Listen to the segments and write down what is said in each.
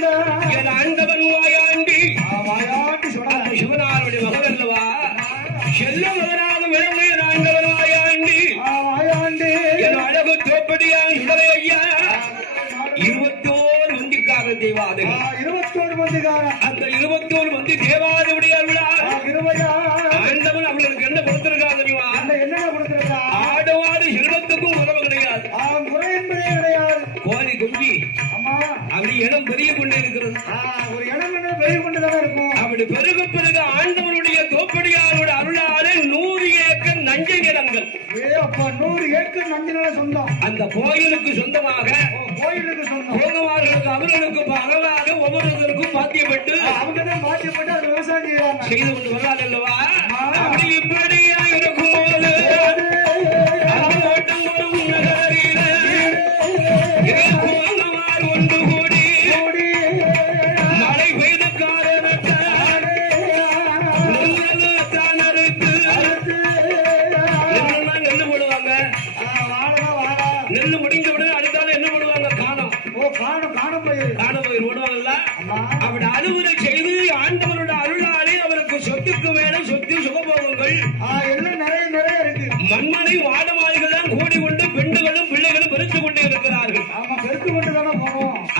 என் ஆண்டவன் வாயாண்டி சிவனாருடைய மகன் அல்லவா செல்ல மகனாக விளங்கு என் ஆண்டவன் வாயாண்டி என் அழகு தோப்படியான் உடலை ஐயா 21 மந்திக்காக தேவாதகி 21 மந்திக்காக அந்த 21 மந்தி தேவாதவுடைய ஆண்டவன் அவர்களுக்கு என்ன கொடுத்திருக்கா தெரியுமா? என்ன கொடுத்திருக்கா? ஆடு ஆடு செல்வத்துக்கும் உறவு கிடையாது, முறை என்பதே கிடையாது. கோழி குஞ்சு அப்படி இடம் பெருகி கொண்டே இருக்கிறது. ஒரு இடம் என்ன பெருகி கொண்டுதான் இருக்கும். அப்படி பெருக பெருக ஆண்டவனுடைய தோப்படியாரோட அருளாலே 100 ஏக்கர் நஞ்சை நிலங்கள் 100 ஏக்கர் நஞ்சை நிலம் சொந்தம். அந்த கோயிலுக்கு சொந்தமாக போகவார்களுக்கு அவர்களுக்கு அழகாக ஒவ்வொருத்தருக்கும் பாத்தியப்பட்டு அவங்கதான் பாத்தியப்பட்டு அது விவசாயம் செய்து கொண்டு வர்றாங்க அல்லவா? அப்படி இப்படியா இருக்கும் போது ஒன்று கூடி மழை பெய்த காரணத்தை நெல்லு போடுவாங்க. நெல்லு முடிஞ்ச உடனே அடுத்தாலும் என்ன போடுவாங்க? காண பயிர் போடுவாங்கல்ல. அப்படி அறுவடை செய்து ஆண்டவனோட அருளாலே அவருக்கு சொத்துக்கு மேல சொத்து சுகபோகங்கள் நிறைய இருக்கு. மண்மனை வாடமாளிகள் தான் கூடி கொண்டு பெண்களும் பிள்ளைகளும் பெருத்து கொண்டே இருக்கிறார்கள்.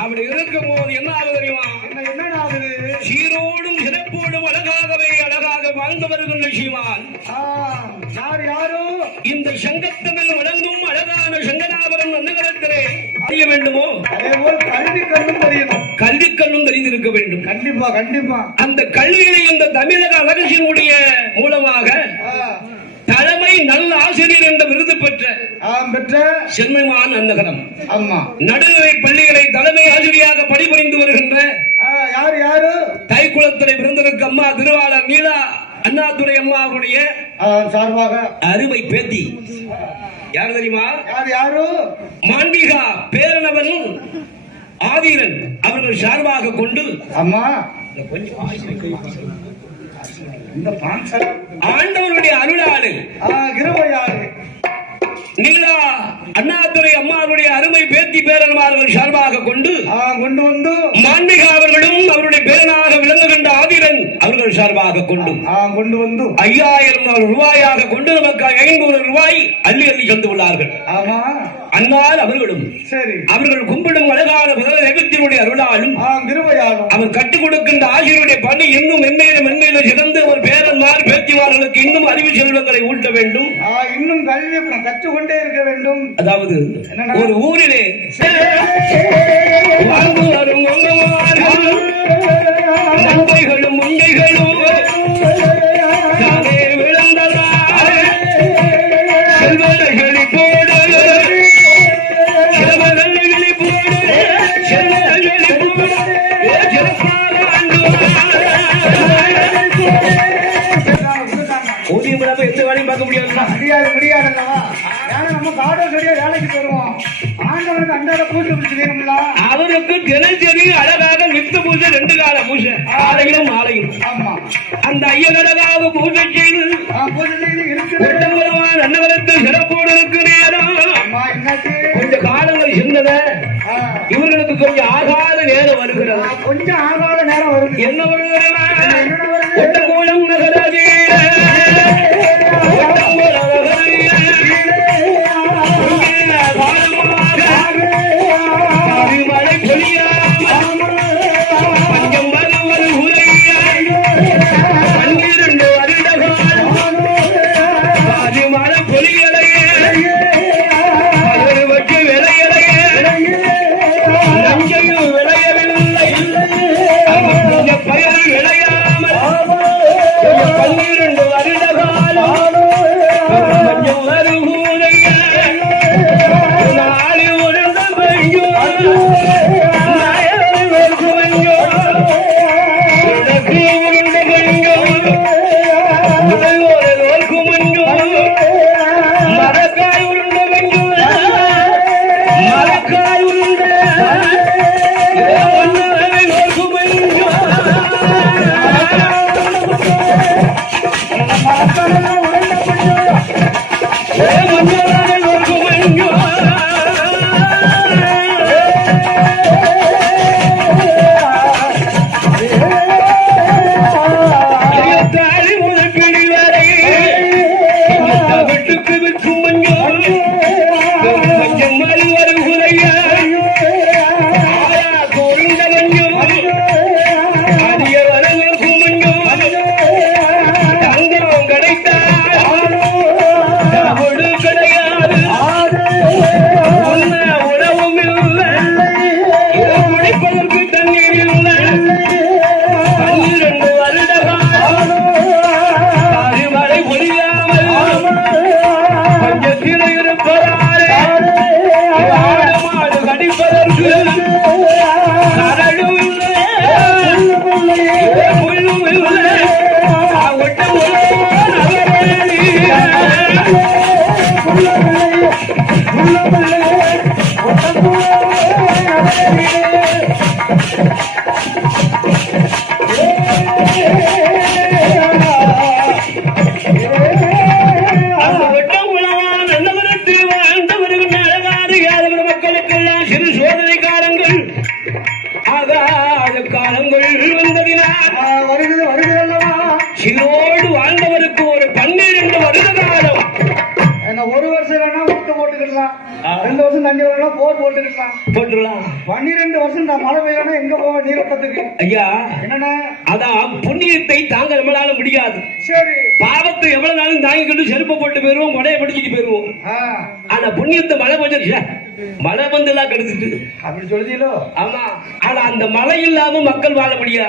அப்படி இருக்கும் போது என்ன ஆகுது தெரியுமா? என்ன ஆகுது? சீரோடும் சிறப்போடும் அழகாகவே அழகாக வாழ்ந்து வருகின்ற சீமான் யாரோ இந்த சங்கத்தமிழ் வழங்கும் அழகான சங்கநாபரன் நகரத்திலே அறிய வேண்டுமோ? கல்வி கண்ணும் தெரிந்திருக்க வேண்டும். கண்டிப்பா அந்த கல்வியை இந்த தமிழக அரசினுடைய மூலமாக தலைமை நல்ல ஆசிரியர் என்ற விருது பெற்ற சென்னைமான் அன்னகரம் நடுநிலை பள்ளிகளை தலைமை ஆசிரியராக பணிபுரிந்து வருகின்ற யாரு தைக்குளத்துறை பிறந்திருக்க அம்மா திருவாளர் நீலா அண்ணாதுரை அம்மாவுடைய சார்பாக அருமை பேத்தி யார் தெரியுமா? யாரு மாண்பிகா பேரனவன் ஆதீரன் அவர்கள் சார்பாக கொண்டு அம்மா ஆண்டவனுடைய அருளாளு நீலா அண்ணாதுரை அம்மாவுடைய அருமை பேத்தி பேரன்மார்கள் சார்பாக கொண்டு வந்து மாண்பிகா அவர்களும் அவருடைய பேரனாக விளங்குகின்ற ஆதிரன் அவர்கள் சார்பாக கொண்டு வந்து 5000 ரூபாயாக கொண்டு நமக்கு 500 ரூபாய் அள்ளி அள்ளி சென்று உள்ளார்கள். அன்னால் அவர்களும் அவர்கள் கும்பிடும் அழகான தெய்வத்தினுடைய அருளாலும் அவர் கட்டுக் கொடுக்கின்ற ஆசிரியருடைய பணி இன்னும் மென்மேலும் சிறந்து அவர் பேரன்மார் பேத்திமார்களுக்கு இன்னும் அறிவு செல்வங்களை ஊட்ட வேண்டும், இன்னும் கல்வி கற்றுக்கொண்டே இருக்க வேண்டும். அதாவது ஒரு ஊரிலே வாழ்ந்து வரும் நன்மைகளும் உண்மைகளும் செல்வர்களை போடு செல்வர்களை போடு செல்வர்களை போடு ஊதியம் எந்த வேலையும் பார்க்க முடியாது. நம்ம காடோ சரியா வேலைக்கு போடுவோம். ஆண்டவனுக்கு அன்றாட பூஜை பிடிச்சிருக்கோம்ல. அவருக்கு தினசரி அழகாக நித்த பூஜை 2 கால பூஜை காலையும் மாலையும். அந்த ஐயனழகாக பூஜை செய்து அன்னவரத்தில் சிறப்போடு இருக்கிற நேரம் கொஞ்சம் காலங்கள் இருந்தத இவர்களுக்கு கொஞ்சம் ஆகாத நேரம் வருகிறது. கொஞ்சம் ஆகாத நேரம் வருது. என்ன வருகிறது? கூலம் நகராஜே மழை பொழியாம பஞ்சம் வருவது உரையா 12 வருடகாலம் மழை பொழியலையே 18 மக்களுக்கெல்லாம் சிறு சோதனை காலங்கள் ஆகாத காலங்கள் வந்ததினால் சிலோடு வாழ்ந்தவருக்கு ஒரு 12 வருட காலம் என்ன ஒரு வருஷம் வேணா ஊட்ட போட்டுக்கலாம் 2 வருஷம் தண்ணி வேணா போர் போட்டுக்கலாம் 12 வருஷம் நான் மழை பெய்யணும் எங்க போக நீரோட்டத்துக்கு ஐயா என்னன்னா அதான் புண்ணியத்தை தாங்க நம்மளால முடியாது சரி பாவத்தை எவ்வளவு நாளும் தாங்கிக்கிட்டு செருப்பை போட்டு போயிருவோம் கொடையை பிடிச்சிட்டு போயிருவோம் ஆனா புண்ணியத்தை மழை பெஞ்சிருச்சு மழை வந்து எல்லாம் கெடுத்துட்டு அப்படி சொல்லுதீங்களோ ஆமா ஆனா அந்த மழை இல்லாம மக்கள் வாழ முடியாது